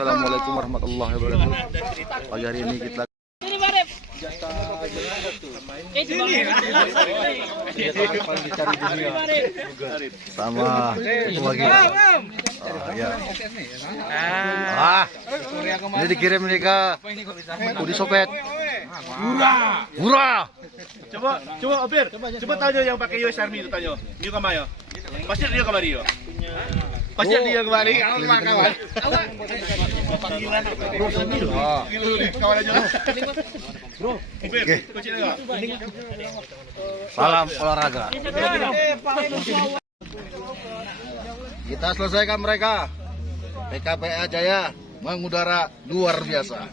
Assalamualaikum warahmatullahi wabarakatuh. Pagi hari ini kita sama lagi. Ini dikirim nih ke Udi Sopet. Hurrah. Coba Opir, coba tanya yang pakai US Army itu tanya. Dia kemana? Pasti dia kemari yo. Pasti dia kemari. Kawan. Panggilan apa? Kawan aja. Bro, Opir, kucing enggak? Salam olahraga. Kita selesaikan mereka. PKPA Jaya mengudara luar biasa.